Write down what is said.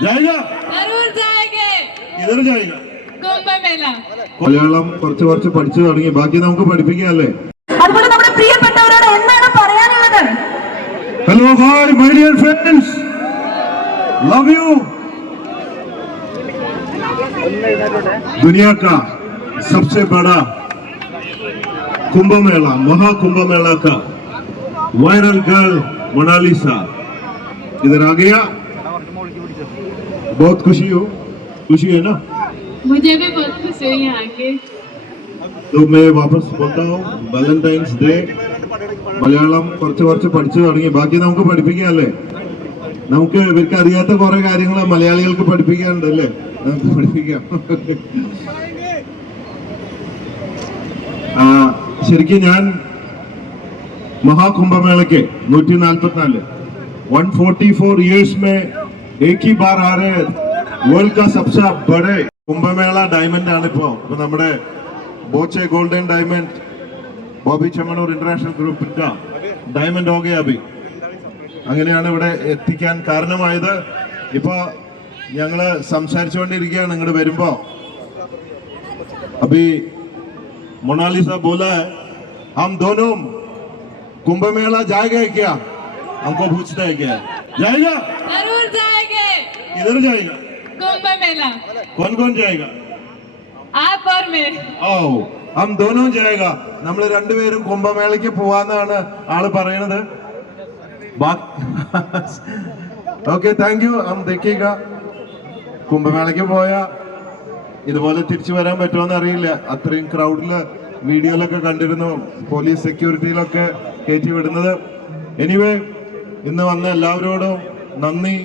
जाएगा जरूर जाएंगे इधर जाएगा कुंभ मेला മലയാളം കുറച്ച് പഠിച്ചു തുടങ്ങി ബാക്കി നമുക്ക് പഠിപ്പിക്കാല്ലേ അതുപോലെ നമ്മുടെ പ്രിയപ്പെട്ടവരോട് എന്താണ് പറയാനുള്ളത് hello hi my dear friends love you दुनिया का सबसे बड़ा कुंभ मेला महाकुंभ मेला का वायरल गर्ल मोनालिसा इधर आ गया बहुत खुशी है ना मुझे भी बहुत खुशी हुई यहाँ के तो मैं वापस बोलता हूँ वैलेंटाइंस डे മലയാളം കുറച്ച് പഠിച്ചു തുടങ്ങി ബാക്കി നമുക്ക് പഠിപ്പിക്കാല്ലേ നമുക്ക് ഇവർക്ക് അറിയാത്ത കുറെ കാര്യങ്ങൾ മലയാളികൾക്ക് പഠിപ്പിക്കാനുണ്ടല്ലേ നമുക്ക് പഠിപ്പിക്കാം ശരിക്കും ഞാൻ महाकुंभमेला 144 144 इयर्स में एक ही बार आ रहे वर्ल्ड का सबसे बड़े कुंभमेला डायमंड ആണ് ഇപ്പോ നമ്മുടെ Boche golden diamond Bobby Chemmanur international ഗ്രൂപ്പിന്റെ ഡയമണ്ട് ഓകെ അഭി അങ്ങനെയാണ് ഇവിടെ എത്തിക്കാൻ കാരണമായത് ഇപ്പോ ഞങ്ങള് സംസാരിച്ചുകൊണ്ടിരിക്കുകയാണ് ഇങ്ങോട്ട് വരുമ്പോ അഭി मोनालिसा बोला है हम दोनों कुंभ मेला जाएगा क्या हमको पूछता है क्या जाएगा जरूर जाएंगे किधर जाएगा कुंभ मेला कौन जाएगा आप और मैं ഓ हम दोनों जाएगा നമ്മൾ രണ്ടുപേരും കുംഭമേളയ്ക്ക് പോവാന്നാണ് ആള് പറയണത് ഓക്കെ താങ്ക് യു हम देखिएगा കുംഭമേളയ്ക്ക് പോയാ ഇതുപോലെ തിരിച്ചു വരാൻ പറ്റുമോന്ന് അറിയില്ല അത്രയും ക്രൗഡില് വീഡിയോയിലൊക്കെ കണ്ടിരുന്നു പോലീസ് സെക്യൂരിറ്റിയിലൊക്കെ കയറ്റി വിടുന്നത് എനിവേ ഇന്ന് വന്ന എല്ലാവരോടും നന്ദി